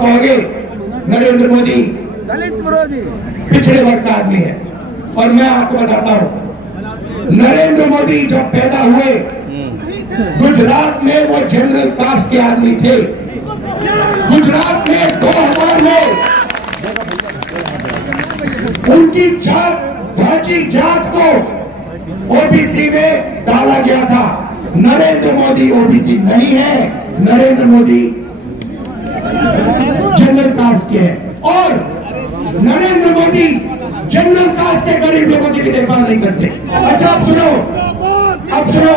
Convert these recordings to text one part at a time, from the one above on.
आप कहोगे नरेंद्र मोदी दलित विरोधी पिछड़े वर्ग का आदमी है, और मैं आपको बताता हूं, नरेंद्र मोदी जब पैदा हुए गुजरात में वो जनरल कास्ट के आदमी थे। गुजरात में 2000 में उनकी जात भांची जात को ओबीसी में डाला गया था। नरेंद्र मोदी ओबीसी नहीं है, नरेंद्र मोदी जनरल कास्ट के हैं, और नरेंद्र मोदी जनरल कास्ट के गरीब लोगों की भी देखभाल नहीं करते। अच्छा अब सुनो,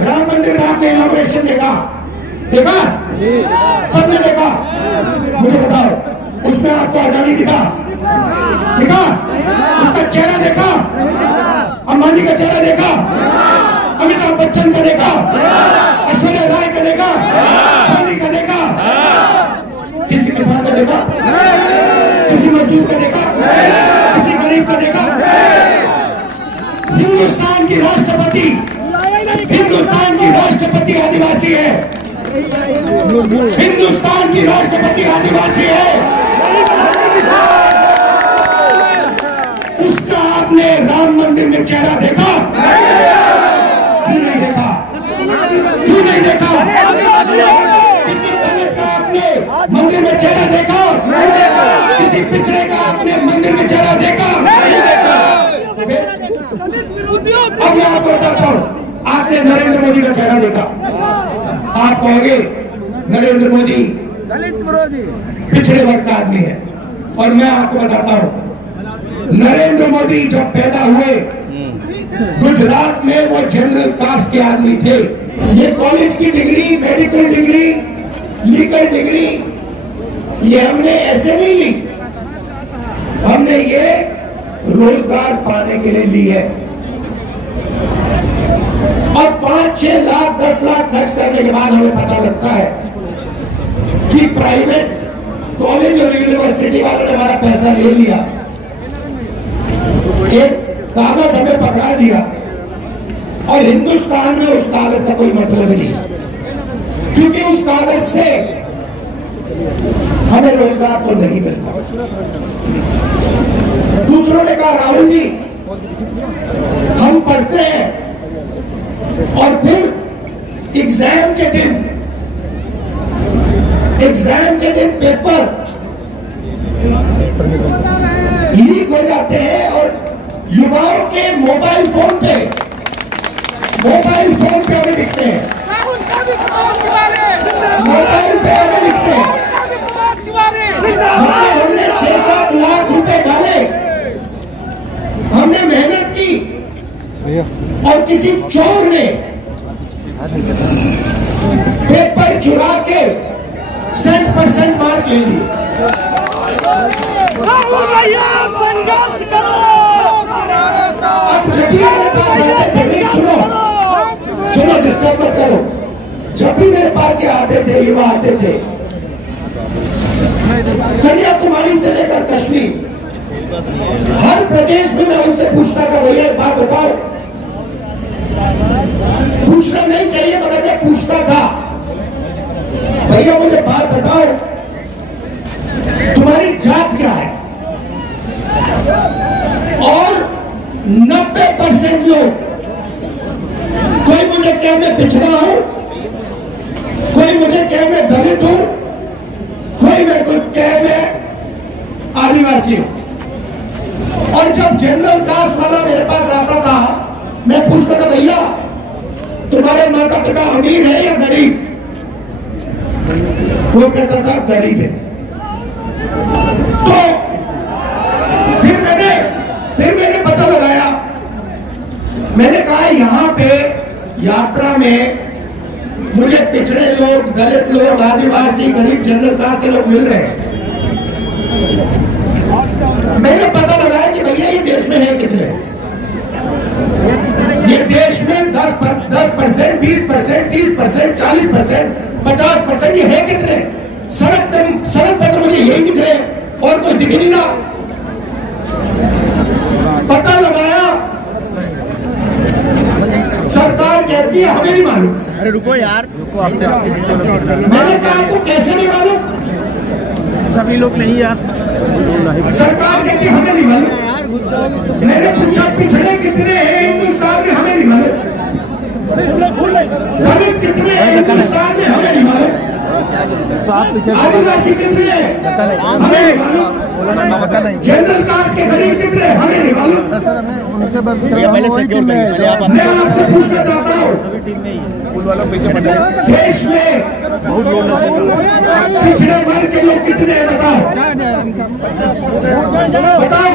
राम मंदिर का आपने इनॉग्रेशन देखा? सबने देखा? मुझे बताओ, उसमें आपको अदानी दिखा? उसका चेहरा देखा? अंबानी का चेहरा देखा? अमिताभ बच्चन का देखा? ऐश्वर्या राय का देखा? मोदी का देखा? किसी किसान का देखा? किसी मजदूर का देखा? किसी गरीब का देखा? हिंदुस्तान की राष्ट्रपति आदिवासी है। हिंदुस्तान की राष्ट्रपति आदिवासी है। उसका आपने राम मंदिर में चेहरा देखा? क्यों नहीं देखा? किसी दलित का आपने मंदिर में चेहरा देखा? किसी पिछड़े का आपने मंदिर में चेहरा देखा? अब मैं आपको बताता हूं, आपने नरेंद्र मोदी का चेहरा देखा? आप कहोगे नरेंद्र मोदी दलित विरोधी पिछड़े वर्ग का आदमी है, और मैं आपको बताता हूं, नरेंद्र मोदी जब पैदा हुए गुजरात में वो जनरल कास्ट के आदमी थे। ये कॉलेज की degree, medical degree, legal degree ये हमने ऐसे नहीं ली, हमने ये रोजगार पाने के लिए ली है। और 5-6 लाख 10 लाख खर्च करने के बाद हमें पता लगता है कि प्राइवेट कॉलेज और यूनिवर्सिटी वालों ने हमारा पैसा ले लिया, एक कागज हमें पकड़ा दिया, और हिंदुस्तान में उस कागज का कोई मतलब नहीं, क्योंकि उस कागज से हमें रोजगार तो नहीं मिलता। दूसरों ने कहा राहुल जी हम पढ़ते हैं और फिर एग्जाम के दिन पेपर लीक हो जाते हैं, और युवाओं के मोबाइल फोन पे हमें दिखते हैं, मतलब हमने 6-7 लाख रुपए डाले, हमने मेहनत की, और किसी चोर ने पेपर चुरा के 100% मार्क ले ली। अब जब भी मेरे पास आते थे, नहीं सुनो डिस्टर्ब मत करो, जब भी मेरे पास ये आते थे, युवा आते थे, कन्याकुमारी से लेकर कश्मीर, हर प्रदेश में मैं उनसे पूछता था भैया एक बात बताओ, पूछना नहीं चाहिए मगर मैं पूछता था, भैया मुझे बात बताओ तुम्हारी जात क्या है? और 90% लोग, कोई मुझे कहे मैं पिछड़ा हूं, कोई मुझे कहे मैं दलित हूं, कोई मैं कुछ कहे मैं आदिवासी हूं। और जब जनरल कास्ट वाला मेरे पास आता था, मैं पूछता था भैया तुम्हारे माता पिता अमीर है या गरीब? वो कहता था गरीब है। तो फिर मैंने पता लगाया, मैंने कहा यहां पे यात्रा में मुझे पिछड़े लोग, दलित लोग, आदिवासी, गरीब, जनरल कास्ट के लोग मिल रहे हैं। मैंने पता लगाया कि भैया ये देश में है कितने? ये देश में 10%, 20%, 30%, 40%, 50% ये है कितने? सड़क पर तो मुझे यही दिख रहे हैं और कोई दिख नहीं रहा। पता लगाया, सरकार कहती है हमें नहीं मालूम। अरे रुको यार, मैंने कहा आपको कैसे नहीं मालूम? बीजेपी लोग नहीं यार। सरकार कहती है हमें नहीं मालूम। मैंने पूछा पिछड़े कितने हैं हिंदुस्तान में, हमें नहीं मालूम। दलित कितने हैं हिंदुस्तान में, हमें नहीं मालूम। तो आप आदिवासी कितने हैं, हमें नहीं मालूम। जनरल कास्ट के गरीब कितने, हमें नहीं मालूम। मैं आपसे पूछना चाहता हूँ, देश में पिछड़े वर्ग के लोग कितने हैं, बताओ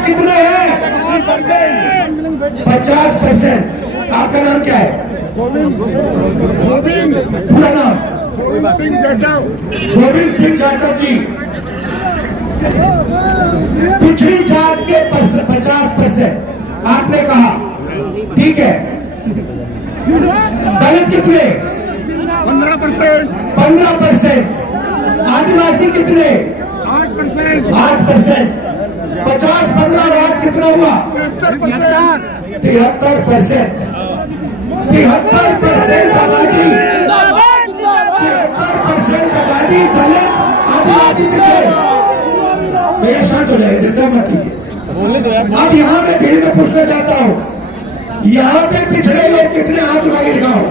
कितने हैं? 50%। आपका नाम क्या है? पूरा नाम? गोविंद सिंह जाटव जी। पिछड़ी जात के 50% आपने कहा, ठीक है। दलित कितने? 15%। आदिवासी कितने? 8%। 50, 15 और 8 कितना हुआ? 73%। 73% आबादी, 73% आबादी दलित, आदिवासी पिछड़े। भैया शांत हो जाए, डिस्टर्ब मत कीजिए। अब यहाँ मैं भीड़ में पूछना चाहता हूँ, यहाँ पे पिछड़े लोग कितने? हाथ उठा के दिखाओ।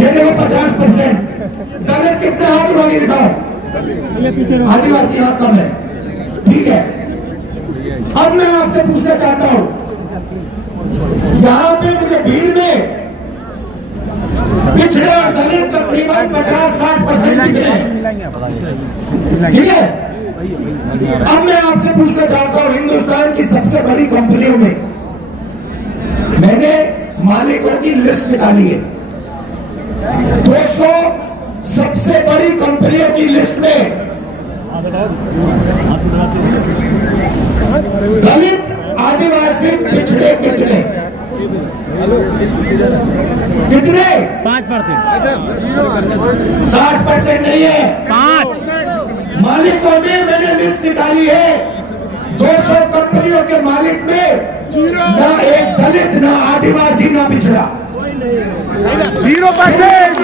ये देखो 50%। दलित कितने? हाथ उठा के दिखाओ। आदिवासी यहाँ कम है, ठीक है। अब मैं आपसे पूछना चाहता हूँ, यहाँ पे मुझे भीड़ में पिछड़े और दलित तकरीबन 50-60% दिख रहे हैं, ठीक है। अब मैं आपसे पूछना चाहता हूं, हिंदुस्तान की सबसे बड़ी कंपनियों में मैंने मालिकों की लिस्ट निकाली है। 200 सबसे बड़ी कंपनियों की लिस्ट में दलित, आदिवासी, पिछड़े कितने? 5%। 60% नहीं है, 5। मालिकों में मैंने लिस्ट निकाली है। 200 कंपनियों के मालिक में ना एक दलित, ना आदिवासी, ना पिछड़ा। 0%।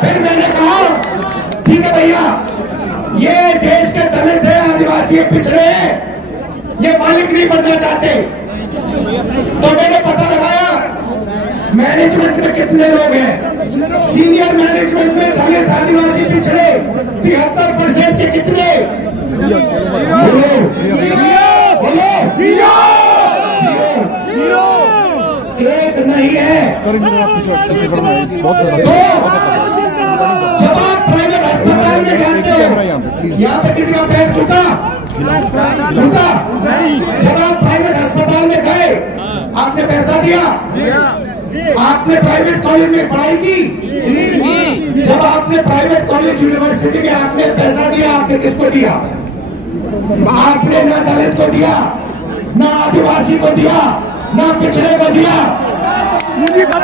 फिर मैंने कहा ठीक है भैया, ये देश के दलित है, आदिवासी है, पिछड़े हैं, ये मालिक नहीं बनना चाहते। तो मैंने पता लगाया मैनेजमेंट में कितने लोग हैं। सीनियर मैनेजमेंट में दलित, आदिवासी, पिछड़े 73% के कितने? बोलो बोलो। जीरो। एक नहीं है। तो जब आप प्राइवेट अस्पताल में जाते हो, यहाँ पे किसी का पेट टूटा? जब आप प्राइवेट अस्पताल में गए, आपने पैसा दिया? आपने प्राइवेट कॉलेज में पढ़ाई की? जब आपने प्राइवेट कॉलेज, यूनिवर्सिटी में आपने पैसा दिया, आपने किसको दिया? आपने ना दलित को दिया, ना आदिवासी को दिया, ना पिछड़े को दिया।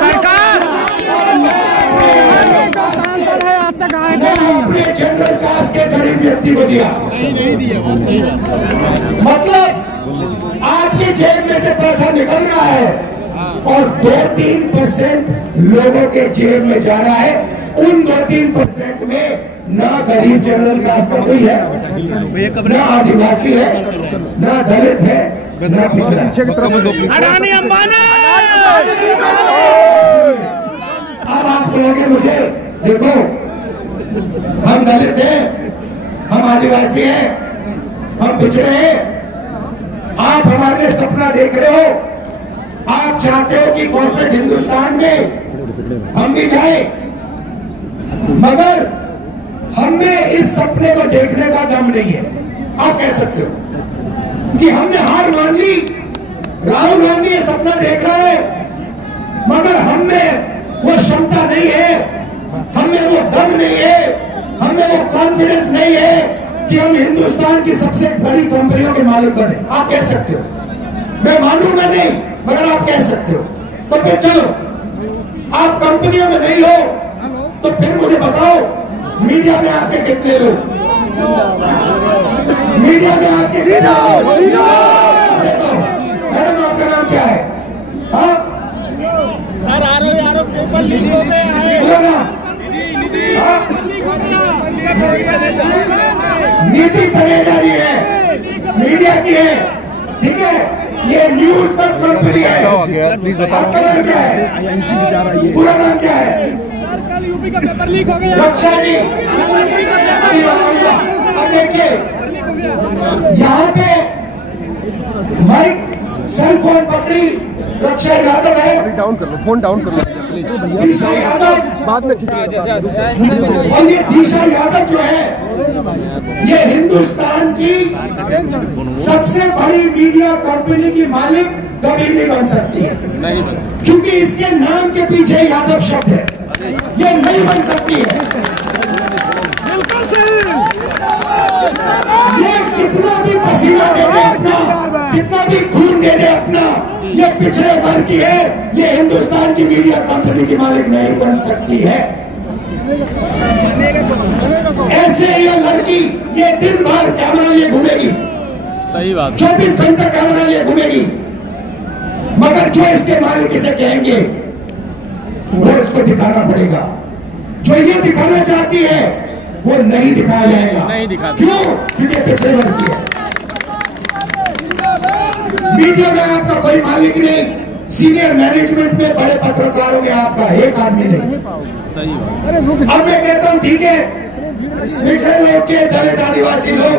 सरकार अपने जनरल कास्ट के गरीब व्यक्ति को दिया। मतलब आपके जेब में से पैसा निकल रहा है और 2-3% लोगों के जेब में जा रहा है। उन 2-3% में ना गरीब जनरल कास्ट का कोई है, ना आदिवासी है, ना दलित है, ना पिछड़ा। अडानी अंबानी। अब आप कहोगे मुझे, देखो हम दलित हैं, हम आदिवासी हैं, हम पिछड़े हैं, आप हमारे लिए सपना देख रहे हो, आप चाहते हो कि कॉर्पोरेट हिंदुस्तान में हम भी जाए, मगर हमें इस सपने को देखने का दम नहीं है। आप कह सकते हो कि हमने हार मान ली, राहुल गांधी ये सपना देख रहा है, मगर हमें वो क्षमता नहीं है, हमें वो दम नहीं है, हमें वो कॉन्फिडेंस नहीं है कि हम हिंदुस्तान की सबसे बड़ी कंपनियों के मालिक बने। आप कह सकते हो, मैं मानूंगा नहीं, मगर आप कह सकते हो। तो फिर चलो, आप कंपनियों में नहीं हो तो फिर मुझे बताओ, मीडिया में आपके कितने लोग? मीडिया में आपके कितने लोग? देखो मैडम, आपका नाम क्या है? हाँ, सर आरोप पेपर लीक होते हैं। नीति तय जा रही है, मीडिया की है, ठीक है। ये न्यूज तक कंपनी है। आपका नाम क्या है? पूरा नाम क्या है? रक्षा जी, अभी आऊंगा। अब देखिए यहाँ पे माइक सेल फोन पकड़ी रक्षा यादव है। डाउन कर लो, फोन डाउन कर लो। दिशा यादव बाद में और ये दिशा यादव जो है ये हिंदुस्तान की सबसे बड़ी मीडिया कंपनी की मालिक कभी नहीं बन सकती है, क्योंकि इसके नाम के पीछे यादव शब्द है। ये नहीं बन सकती है। ये कितना भी पसीना दे दे अपना, कितना भी खून दे दे अपना, ये पिछड़े वर्ग की है। ये हिंदुस्तान की मीडिया कंपनी की मालिक नहीं बन सकती है। ऐसे ये लड़की ये दिन भर कैमरा लिए घूमेगी, सही बात, 24 घंटा कैमरा लिए घूमेगी, मगर जो इसके मालिक इसे कहेंगे वो इसको दिखाना पड़ेगा। जो ये दिखाना चाहती है वो नहीं दिखाया जाएगा। नहीं दिखा। क्यों? क्योंकि पिछड़े वर्ग की है। मीडिया में आपका कोई मालिक नहीं, सीनियर मैनेजमेंट में बड़े पत्रकारों में आपका एक आदमी नहीं। सही बात। अब मैं कहता हूं ठीक है, पिछड़े लोग के दलित आदिवासी लोग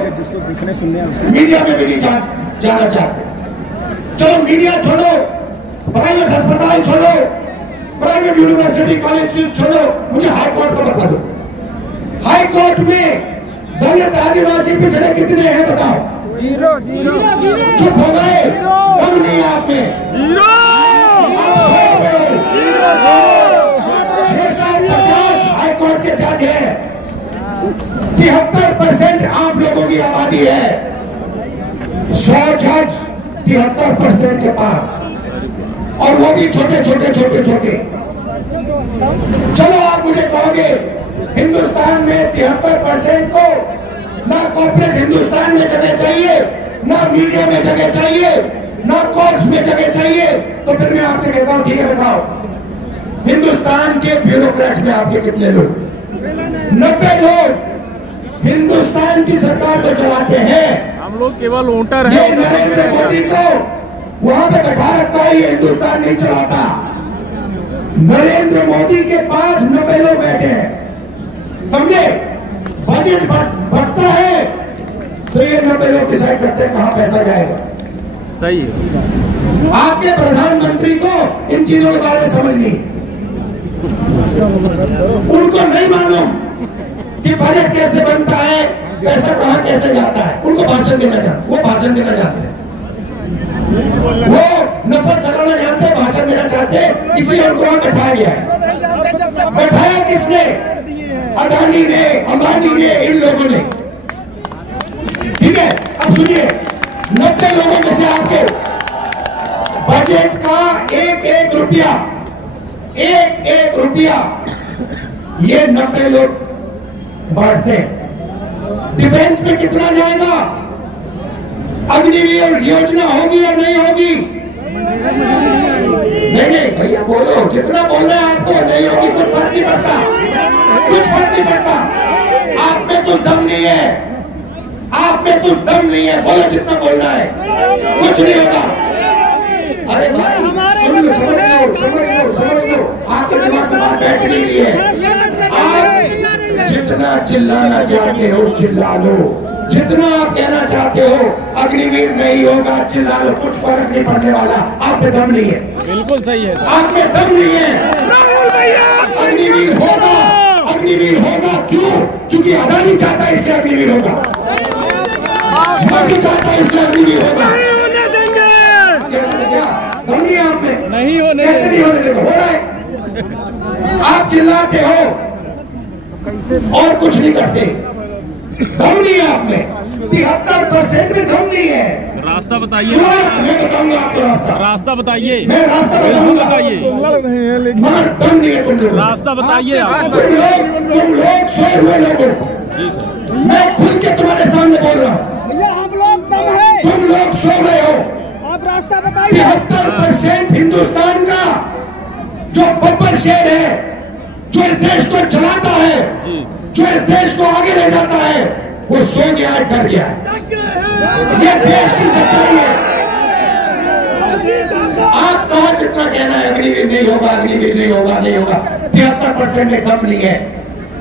मीडिया में भी नहीं जाना चाहते। चलो मीडिया छोड़ो, प्राइवेट अस्पताल छोड़ो, प्राइवेट यूनिवर्सिटी कॉलेज छोड़ो, मुझे हाई कोर्ट का बता दो। हाई कोर्ट में दलित आदिवासी पिछड़े कितने हैं बताओ? चुप हो गए, कम नहीं आप में, आप सो गए। 650 हाई कोर्ट के जज हैं, 73% आप लोगों की आबादी है, 100 जज 73% के पास, और वो भी छोटे छोटे छोटे छोटे। चलो आप मुझे कहोगे हिंदुस्तान में 73% को ना कॉर्पोरेट हिंदुस्तान में जगह चाहिए, ना मीडिया में जगह चाहिए, ना कोर्ट्स में जगह चाहिए, तो फिर मैं आपसे कहता हूं ठीक है बताओ हिंदुस्तान के ब्यूरोक्रेट्स में आपके कितने लोग? 90 लोग हिंदुस्तान की सरकार को चलाते हैं। हम लोग केवल वोटर ये हैं। नरेंद्र मोदी को वहां पे बैठा रखा है, ये हिंदुस्तान नहीं चलाता। नरेंद्र मोदी के पास 90 लोग बैठे हैं, समझे? बजट बढ़ता है तो ये 90 लोग डिसाइड करते हैं कहां पैसा जाएगा। सही है। आपके प्रधानमंत्री को इन चीजों के बारे में समझ नहीं, उनको नहीं मालूम कि बजट कैसे बनता है, पैसा कहां कैसे जाता है। उनको भाषण देना जानते, वो भाषण देना जानते हैं, वो नफरत फैलाना जानते हैं, भाषण देना चाहते हैं, इसलिए उनको वहां बैठाया गया है। बैठाया किसने? अडानी ने, अंबानी ने, इन लोगों ने। ठीक है, अब सुनिए, 90 लोगों में से आपके बजट का एक एक रुपया ये 90 लोग बांटते हैं। डिफेंस में कितना जाएगा? अग्निवीर योजना होगी या नहीं होगी? नहीं भैया बोलो, जितना बोलना है आपको। नहीं होगी, कुछ फर्क नहीं पड़ता, कुछ फर्क नहीं पड़ता। आप में कुछ दम नहीं है, आप में कुछ दम नहीं है, बोलो जितना बोलना है, कुछ नहीं होगा। अरे भाई समझ लो, आपके दिमाग में बात बैठ नहीं रही है। आप जितना चिल्लाना चाहते हो चिल्ला लो, जितना आप कहना चाहते हो अग्निवीर नहीं होगा चिल्ला लो, कुछ फर्क नहीं पड़ने वाला। आप में दम नहीं है, बिल्कुल सही है। आप में दम नहीं है। अग्निवीर होगा, अग्निवीर होगा। क्यों? क्योंकि अडानी चाहता है इसलिए अग्निवीर होगा, मोदी चाहता है इसलिए अग्निवीर होगा। कैसे? क्या दम नहीं है आप में? नहीं होने, कैसे नहीं होने देगा? हो रहा है। आप चिल्लाते हो और कुछ नहीं करते, दम नहीं है आप में। 73% में दम नहीं है। रास्ता बताइए। मैं बताऊंगा आपको रास्ता, रास्ता बताइए। मैं रास्ता बताऊंगा, मगर दम नहीं है तुम लोग। रास्ता बताइए। तुम लोग सोए हुए लोगों, मैं खुल के तुम्हारे सामने बोल रहा हूँ, हम लोग दम है, तुम लोग सो गए हो। आप रास्ता बताइए। 73% हिंदुस्तान का जो बब्बर शेर है, जो जो इस देश को चलाता है, जो इस देश को आगे ले जाता है, वो सो गया है, डर गया है। ये देश की सच्चाई है। आप कहो जितना कहना है अग्निवीर नहीं होगा, अग्निवीर नहीं होगा, नहीं होगा, 73% में दम नहीं है।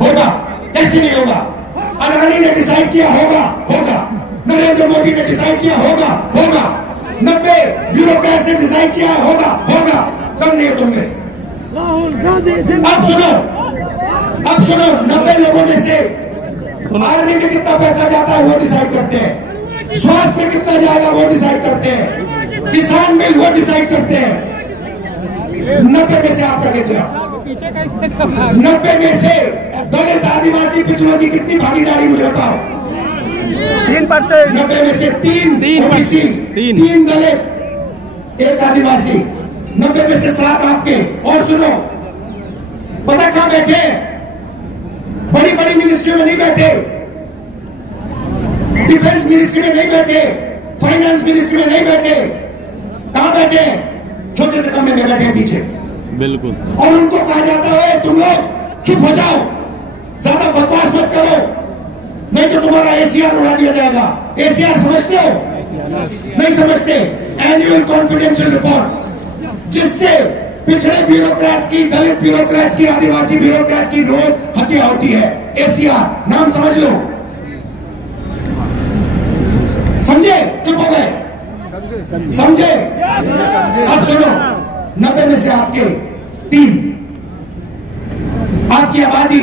होगा, ऐसे नहीं होगा। अडानी ने डिसाइड किया होगा, होगा। नरेंद्र मोदी ने डिसाइड किया होगा, होगा। 90 ब्यूरोक्रेट्स ने डिसाइड किया होगा, होगा। दम नहीं है तुमने। अब सुनो 90 लोगों में से आर्मी में कितना पैसा जाता है वो डिसाइड करते हैं, स्वास्थ्य में कितना जाएगा वो डिसाइड करते हैं, किसान बिल वो डिसाइड करते हैं। 90 में से आपका कितना? 90 में से दलित आदिवासी पिछड़ों की कितनी भागीदारी मुझे बताओ? 3%। 90 में से 3 ओबीसी, 3 दलित, 1 आदिवासी, 90 में से 7 आपके। और सुनो, पता कहां बैठे? बड़ी बड़ी मिनिस्ट्री में नहीं बैठे, डिफेंस मिनिस्ट्री में नहीं बैठे, फाइनेंस मिनिस्ट्री में नहीं बैठे। कहां बैठे? छोटे से कमरे में बैठे पीछे। बिल्कुल। और उनको कहा जाता है तुम लोग चुप हो जाओ, ज्यादा बकवास मत करो, नहीं तो तुम्हारा एसीआर उड़ा दिया जाएगा। एसीआर समझते हो? नहीं समझते। एनुअल कॉन्फिडेंशियल रिपोर्ट, जिससे पिछड़े ब्यूरोक्रेट्स की, दलित ब्यूरोक्रेट्स की, आदिवासी ब्यूरोक्रेट्स की रोज हत्या होती है। एसीआर नाम समझ लो। समझे? चुप हो गए? समझे? अब सुनो, 90 में से आपके 3, आपकी आबादी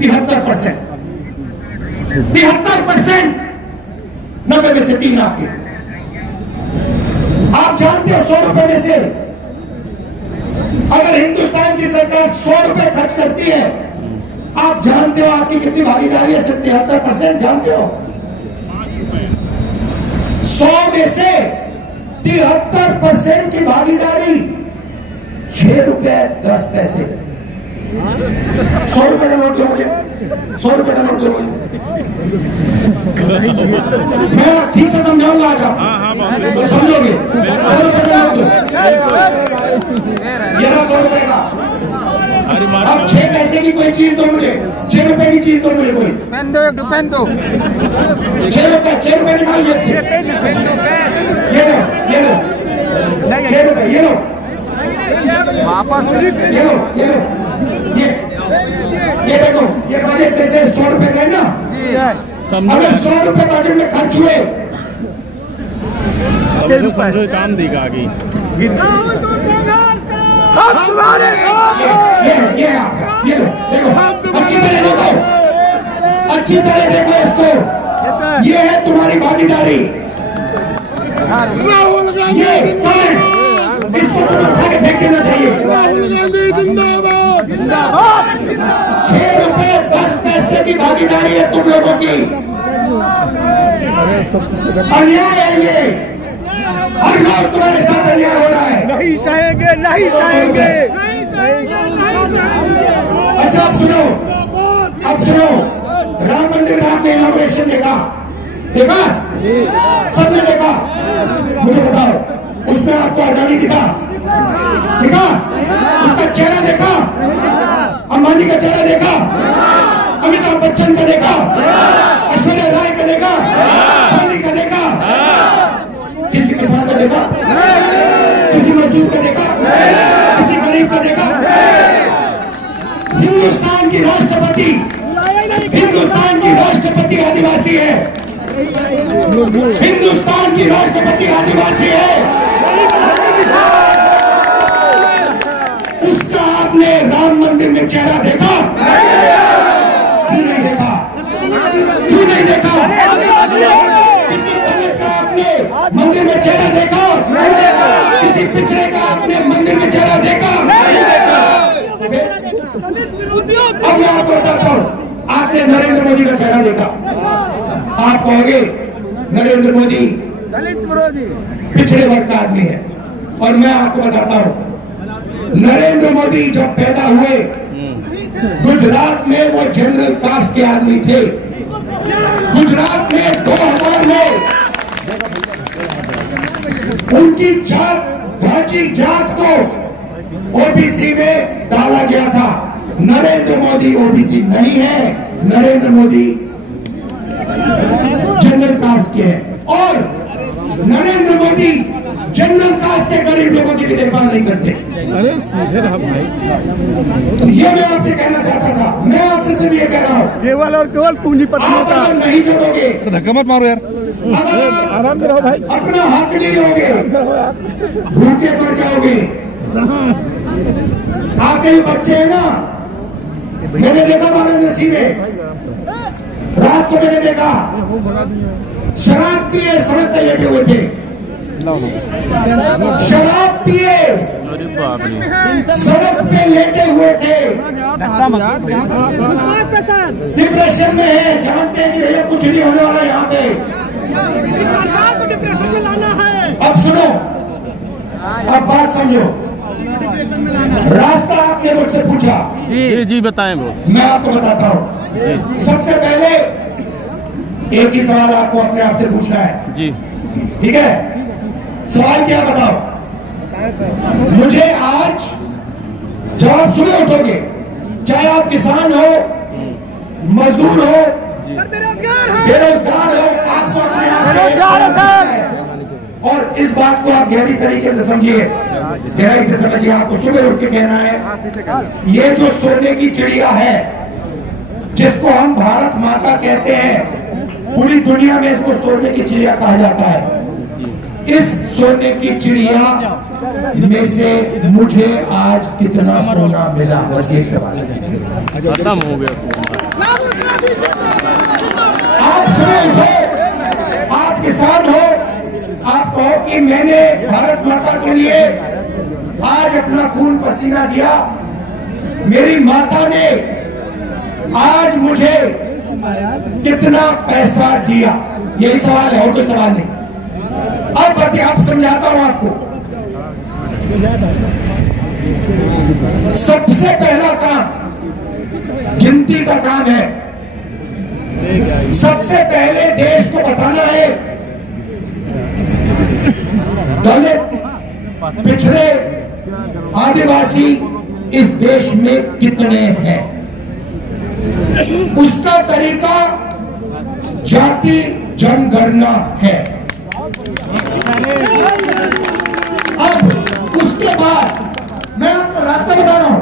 73%, 73%, 90 में से 3 आपके। आप जानते हो 100 रुपए में से अगर हिंदुस्तान की सरकार 100 रुपए खर्च करती है, आप जानते हो आपकी कितनी भागीदारी है? 73%। जानते हो? 100 में से 73% की भागीदारी 6 रुपए 10 पैसे। 100 रुपए का नोट दो मुझे, 100 रुपए का नोट दो मुझे। मैं ठीक से समझाऊंगा आज आप तो समझोगे। 100 रुपए का नोट दो, ये रहा 100 रुपए का। अब 6 पैसे की कोई चीज दो मुझे, 6 रुपए की चीज दो मुझे कोई। पेन दो, 6 रुपए निकालो जेब से। ये लो, ये लो 6 रुपए, ये लो, वापस ये लो, ये लो, ये देखो, ये बजट में से 100 रुपए गए ना। अगर 100 रुपए बजट में खर्च हुए, समझो काम देगा आगे। हम तुम्हारे साथ हैं। ये लो, देखो, अच्छी तरह देखो, अच्छी तरह देखो इसको। ये है तुम्हारी भागीदारी। ये कमेंट, इसको तुम्हें उठा के फेंक देना चाहिए। 6 रुपए 10 पैसे की भागीदारी है तुम लोगों की। अन्याय है ये, हर रोज तुम्हारे साथ अन्याय हो रहा है। नहीं सहेंगे, नहीं सहेंगे। अच्छा अब सुनो, अब सुनो, राम मंदिर का आपने इनॉग्रेशन देखा? देखा? सबने देखा? मुझे बताओ, उसमें आपको अडानी दिखा? दिखा? उसका चेहरा देखा? अंबानी का चेहरा देखा? अमिताभ बच्चन का देखा? ऐश्वर्या राय का देखा? मोदी का देखा? किसी किसान का देखा? किसी मजदूर का देखा? किसी गरीब का देखा? हिंदुस्तान की राष्ट्रपति, हिंदुस्तान की राष्ट्रपति आदिवासी है। हिंदुस्तान की राष्ट्रपति आदिवासी है। उसका आपने राम मंदिर में चेहरा देखा? क्यों नहीं देखा? क्यों नहीं देखा? किसी दलित का आपने मंदिर में चेहरा देखा? किसी पिछड़े का आपने मंदिर में चेहरा देखा? अब मैं आपको बताता हूं, आपने नरेंद्र मोदी का चेहरा देखा? आप कहोगे नरेंद्र मोदी पिछड़े वर्ग का आदमी है, और मैं आपको बताता हूं, नरेंद्र मोदी जब पैदा हुए गुजरात में वो जनरल कास्ट के आदमी थे। गुजरात में 2000 में उनकी जात, भाची जात को ओबीसी में डाला गया था। नरेंद्र मोदी ओबीसी नहीं है, नरेंद्र मोदी जनरल कास्ट के हैं और नरेंद्र मोदी जनरल कास्ट के गरीब लोगों की भी देखभाल नहीं करते। अरे सीधे रहा भाई। तो ये मैं आपसे कहना चाहता था, मैं आपसे सिर्फ ये कह रहा हूँ, केवल और केवल पूंजीपतियों आप का। अगर नहीं जगोगे, धक्का मत मारो यार, अगर आप आराम करो भाई। अपना हक नहीं लोगे, भूखे मर जाओगे। आपके ही बच्चे हैं ना, मैंने देखा वाराणसी में, रात को मैंने देखा शराब पिए सड़क पे लेटे हुए थे, शराब पिए सड़क पे लेटे हुए थे, डिप्रेशन में है, जानते हैं कि भैया कुछ नहीं होने वाला यहाँ पे। अब सुनो, अब बात समझो। रास्ता आपने मुझसे पूछा, जी जी बताएं बॉस। मैं आपको बताता हूँ। सबसे पहले एक ही सवाल आपको अपने आप से पूछना है, जी ठीक है? सवाल क्या बताओ मुझे आज, जब आप सुबह उठोगे, चाहे आप किसान हो, मजदूर हो, बेरोजगार हो, आपको अपने आप से एक सवाल पूछना है और इस बात को आप गहरी तरीके से समझिए, गहराई से समझिए। आपको सुबह उठ के कहना है, ये जो सोने की चिड़िया है जिसको हम भारत माता कहते हैं, पूरी दुनिया में इसको सोने की चिड़िया कहा जाता है। इस सोने की चिड़िया में से मुझे आज कितना सोना मिला, बस ये सवाल है। खत्म हो गया। आप सुबह उठो, आप किसान हो, आप कहो कि मैंने भारत माता के लिए आज अपना खून पसीना दिया, मेरी माता ने आज मुझे कितना पैसा दिया, यही सवाल है और कोई सवाल नहीं। अब बताइए, आप समझाता हूं आपको। सबसे पहला काम गिनती का काम है। सबसे पहले देश को बताना है दलित, पिछड़े, आदिवासी इस देश में कितने हैं। उसका तरीका जाति जनगणना है। अब उसके बाद मैं आपको रास्ता बता रहा हूं,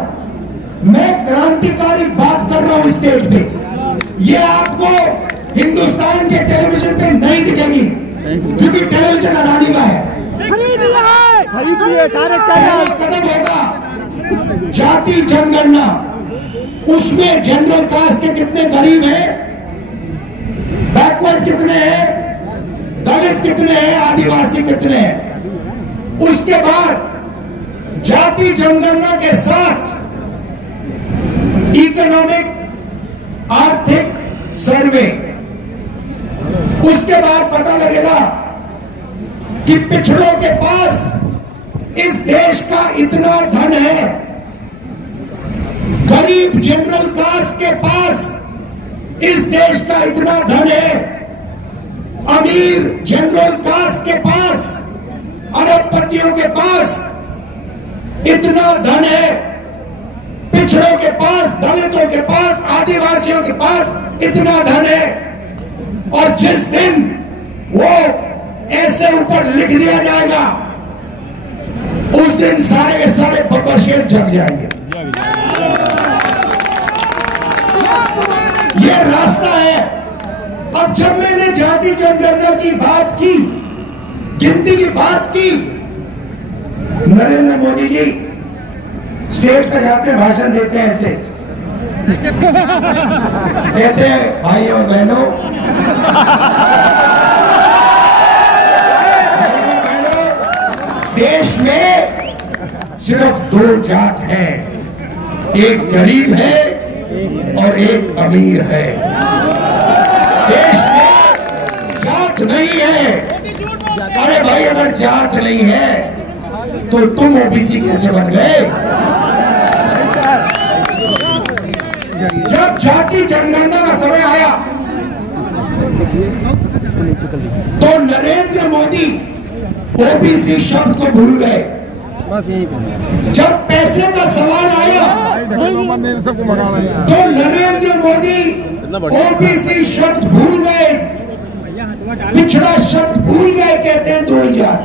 मैं क्रांतिकारी बात कर रहा हूं स्टेज पे। ये आपको हिंदुस्तान के टेलीविजन पे नहीं दिखेगी क्योंकि टेलीविजन अडानी का है। खरीदिए सारे चैनल। कदम होगा जाति जनगणना, उसमें जनरल कास्ट के कितने गरीब हैं, बैकवर्ड कितने हैं, दलित कितने हैं, आदिवासी कितने हैं। उसके बाद जाति जनगणना के साथ इकोनॉमिक आर्थिक सर्वे, उसके बाद पता लगेगा कि पिछड़ों के पास इस देश का इतना धन है, गरीब जनरल कास्ट के पास इस देश का इतना धन है, अमीर जनरल कास्ट के पास, अरबपतियों के पास इतना धन है, पिछड़ों के पास, दलितों के पास, आदिवासियों के पास इतना धन है। और जिस दिन वो ऐसे ऊपर लिख दिया जाएगा, उस दिन सारे के सारे बब्बर शेर जग जाएंगे। ये रास्ता है। अब जब मैंने जाति जनगणना की बात की, गिनती की बात की, नरेंद्र मोदी जी स्टेज पर जाते हैं, भाषण देते हैं, ऐसे कहते हैं, भाई और बहनों, देश में सिर्फ दो जात है, एक गरीब है और एक अमीर है। देश में जात नहीं है। अरे भाई, अगर जात नहीं है तो तुम ओबीसी कैसे बन गए? जब जाति जनगणना का समय आया तो नरेंद्र मोदी ओबीसी शब्द को भूल गए। जब पैसे का सवाल आया सबको भगा रहे हैं। तो नरेंद्र मोदी ओबीसी शब्द भूल गए, पिछड़ा शब्द भूल गए, कहते हैं 2000।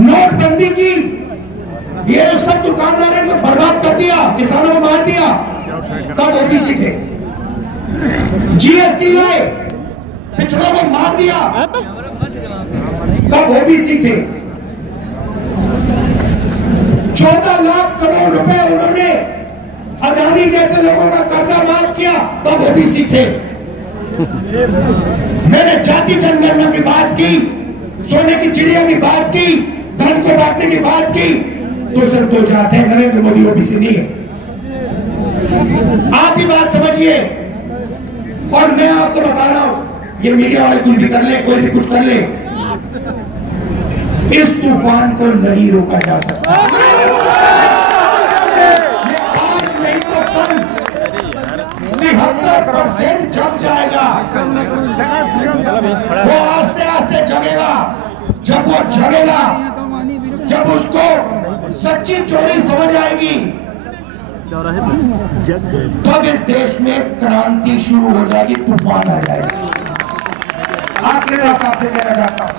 नोटबंदी की ये सब दुकानदारों को बर्बाद कर दिया, किसानों को मार दिया, तब ओबीसी थे। जीएसटी लाए, पिछड़ों को मार दिया, तब ओबीसी थे। 14 लाख करोड़ रुपए उन्होंने अदानी जैसे लोगों का कर्जा माफ किया, तब ओबीसी थे। मैंने जाति जनगणना की बात की, सोने की चिड़िया की बात की, धन को बांटने की बात की, तो सिर्फ 2 जात है, नरेंद्र मोदी ओबीसी नहीं है। आप भी बात समझिए। और मैं आपको बता रहा हूं, ये मीडिया वाले कुछ भी कर ले, कोई भी कुछ कर ले, इस तूफान को नहीं रोका जा सकता। ये आज नहीं तो कल 73% जग जाएगा। वो आस्ते आस्ते जगेगा। जब वो जगेगा, जब उसको सच्ची चोरी समझ आएगी, तब इस देश में क्रांति शुरू हो जाएगी, तूफान आ जाएगा। आखिरी बात आपसे कहना चाहता हूं,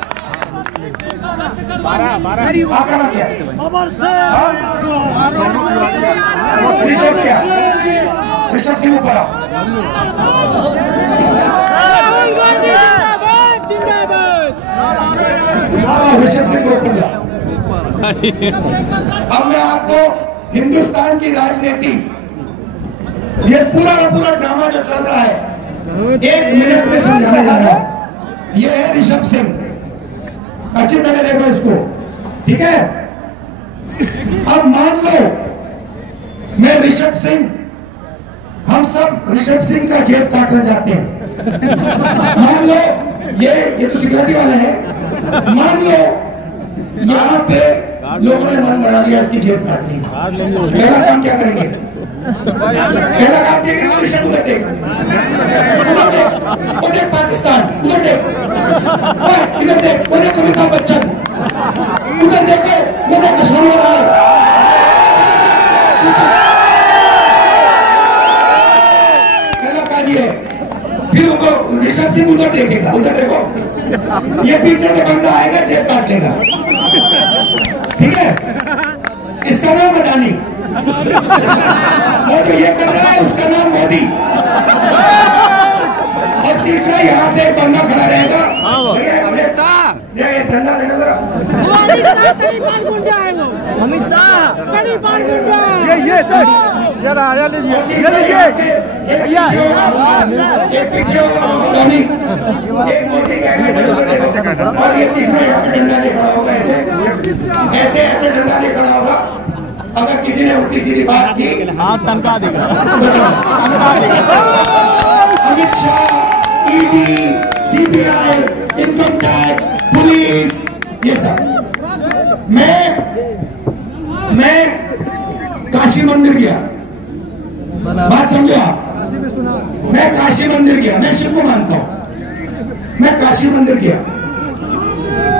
आपका नाम क्या है? ऋषभ क्या? ऋषभ सिंह ऊपर आओ। ऋषभ सिंह को ऊपर लाओ। अब मैं आपको हिंदुस्तान की राजनीति, ये पूरा का पूरा ड्रामा जो चल रहा है, 1 मिनट में समझाने जा रहा हूं। ये है ऋषभ सिंह, अच्छी तरह देखो इसको, ठीक है? अब मान लो मैं ऋषभ सिंह, हम सब ऋषभ सिंह का जेब काटना चाहते हैं। मान लो ये तो सिक्योरिटी वाला है, मान लो यहाँ पे लोगों ने मन बना लिया इसकी जेब काटनी। पहला काम क्या करेंगे? पहला काम देखेंगे ऋषभ उधर देख, उधर देख, उधर पाकिस्तान, उधर देख, इधर देख, उधर अमिताभ बच्चन, उधर देखे, वो देख ऐश्वर्या राय। पहला काम ये है। फिर ऋषभ सिंह उधर देखेगा, उधर देखो, ये पीछे से बंदा आएगा, जेब काट लेगा, ठीक है? इसका नाम अडानी, वो जो ये कर रहा है उसका नाम मोदी, और तीसरा यहाँ पे एक बंदा खड़ा रहेगा, ये ठंडा अमित शाह, ये सर, ये लीजिए, एक पीछे होगा, एक मोदी का, और ये तीसरा यहाँ पे डंडा नहीं खड़ा होगा, ऐसे ऐसे डंडा नहीं खड़ा होगा। अगर किसी ने उल्टी सीधी बात की, तनखा देगा। Amit Shah, ED, CBI, income tax, police, ये सब। मैं काशी मंदिर गया, बात समझो आप। मैं काशी मंदिर गया, मैं शिव को मानता हूं। मैं काशी मंदिर गया,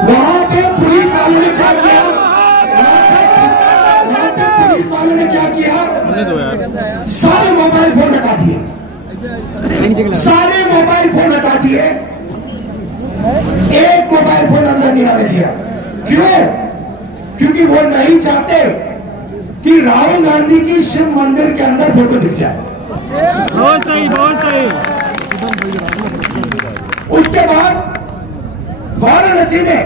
वहां पे पुलिस वालों ने क्या किया? वहां पे पुलिस वालों ने क्या किया? सारे मोबाइल फोन हटा दिए, सारे मोबाइल फोन हटा दिए, एक मोबाइल फोन अंदर नहीं आने दिया। क्यों? क्योंकि वो नहीं चाहते कि राहुल गांधी की शिव मंदिर के अंदर फोटो दिख जाए। बहुत सही, बहुत सही। उसके बाद वाराणसी में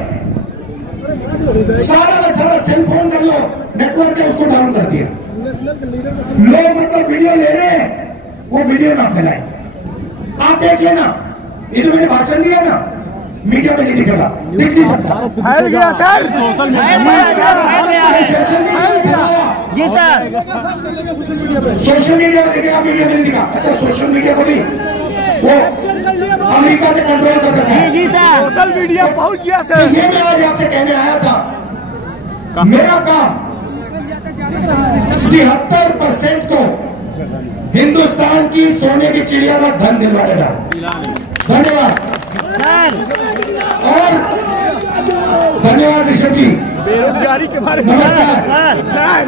सारा का सारा सेलफोन का जो नेटवर्क है उसको डाउन कर दिया। लोग मतलब वीडियो ले रहे हैं, वो वीडियो ना फैलाए। आप देख लेना, ये जो मैंने भाषण दिया ना, मीडिया में नहीं दिखेगा, दिख नहीं सकता। फैल गया सर, सोशल मीडिया में दिखाया जी सर, सोशल मीडिया में दिखेगा, मीडिया में नहीं दिखा। अच्छा, सोशल मीडिया को भी वो अमेरिका से कंट्रोल कर रखा है। जी सर, सोशल मीडिया पहुंच गया तो सर। ये मैं आज आपसे कहने आया था, मेरा काम 73% को हिंदुस्तान की सोने की चिड़िया का धन दिलवाने का। धन्यवाद। और धन्यवाद ऋषभ जी। बेरोजगारी के बारे में नमस्कार। सर